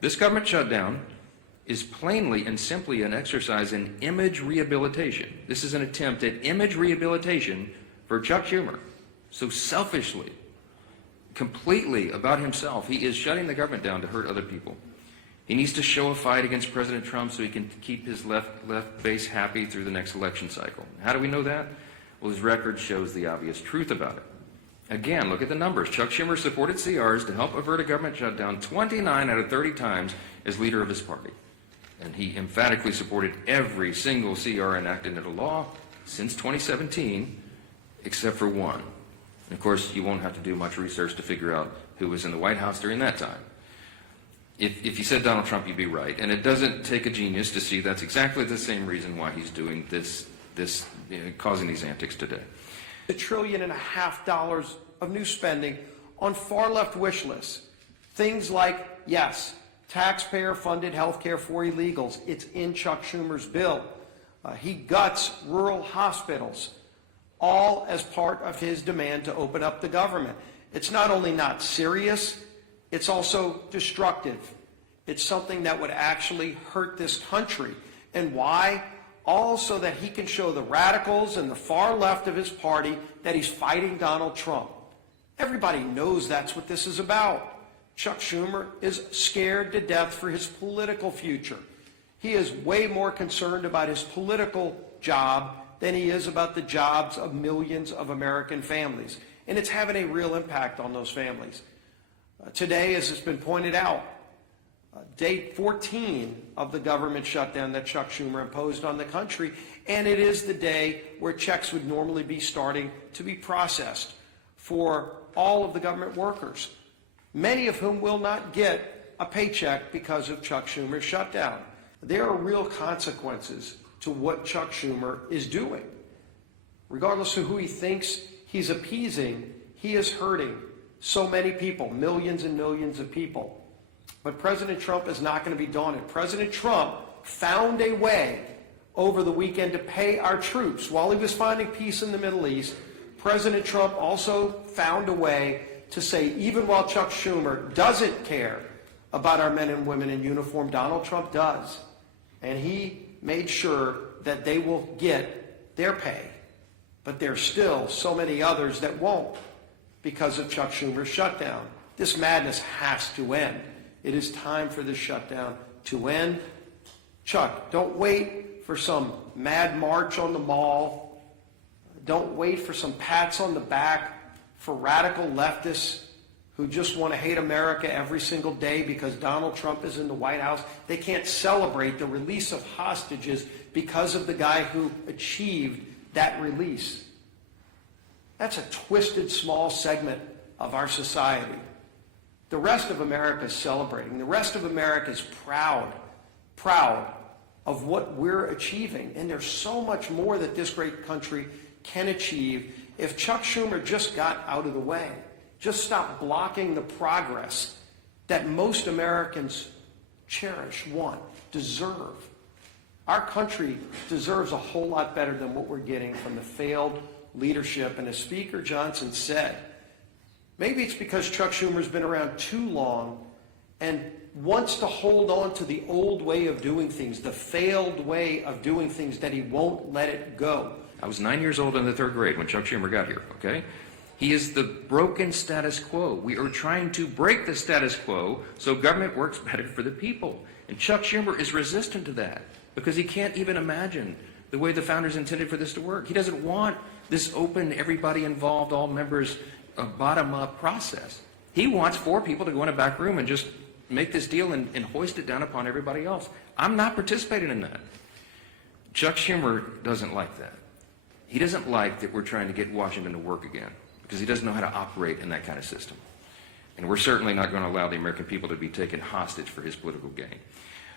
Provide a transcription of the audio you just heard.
This government shutdown is plainly and simply an exercise in image rehabilitation. This is an attempt at image rehabilitation for Chuck Schumer. So selfishly, completely about himself, he is shutting the government down to hurt other people. He needs to show a fight against President Trump so he can keep his left base happy through the next election cycle. How do we know that? Well, his record shows the obvious truth about it. Again, look at the numbers. Chuck Schumer supported CRs to help avert a government shutdown 29 out of 30 times as leader of his party. And he emphatically supported every single CR enacted into law since 2017, except for one. And of course, you won't have to do much research to figure out who was in the White House during that time. If you said Donald Trump, you'd be right. And it doesn't take a genius to see that's exactly the same reason why he's doing this causing these antics today. $1.5 trillion of new spending on far-left wish lists. Things like, yes, taxpayer-funded health care for illegals. It's in Chuck Schumer's bill. He guts rural hospitals, all as part of his demand to open up the government. It's not only not serious, it's also destructive. It's something that would actually hurt this country. And why? All so that he can show the radicals and the far left of his party that he's fighting Donald Trump. Everybody knows that's what this is about. Chuck Schumer is scared to death for his political future. He is way more concerned about his political job than he is about the jobs of millions of American families. And it's having a real impact on those families. Today, as it's been pointed out, day 14 of the government shutdown that Chuck Schumer imposed on the country, and it is the day where checks would normally be starting to be processed for all of the government workers, many of whom will not get a paycheck because of Chuck Schumer's shutdown. There are real consequences to what Chuck Schumer is doing. Regardless of who he thinks he's appeasing, he is hurting so many people, millions and millions of people. But President Trump is not going to be daunted. President Trump found a way over the weekend to pay our troops. While he was finding peace in the Middle East, President Trump also found a way to say, even while Chuck Schumer doesn't care about our men and women in uniform, Donald Trump does. And he made sure that they will get their pay. But there's still so many others that won't because of Chuck Schumer's shutdown. This madness has to end. It is time for this shutdown to end. Chuck, don't wait for some mad march on the mall. Don't wait for some pats on the back for radical leftists who just want to hate America every single day because Donald Trump is in the White House. They can't celebrate the release of hostages because of the guy who achieved that release. That's a twisted small segment of our society. The rest of America is celebrating. The rest of America is proud of what we're achieving. And there's so much more that this great country can achieve if Chuck Schumer just got out of the way, just stopped blocking the progress that most Americans cherish, want, deserve. Our country deserves a whole lot better than what we're getting from the failed leadership. And as Speaker Johnson said, maybe it's because Chuck Schumer's been around too long and wants to hold on to the old way of doing things, the failed way of doing things, that he won't let it go. I was 9 years old in the 3rd grade when Chuck Schumer got here, okay? He is the broken status quo. We are trying to break the status quo so government works better for the people. And Chuck Schumer is resistant to that because he can't even imagine the way the founders intended for this to work. He doesn't want this open, everybody involved, all members, bottom-up process. He wants 4 people to go in a back room and just make this deal and hoist it down upon everybody else. I'm not participating in that. Chuck Schumer doesn't like that. He doesn't like that we're trying to get Washington to work again because he doesn't know how to operate in that kind of system. And we're certainly not going to allow the American people to be taken hostage for his political gain.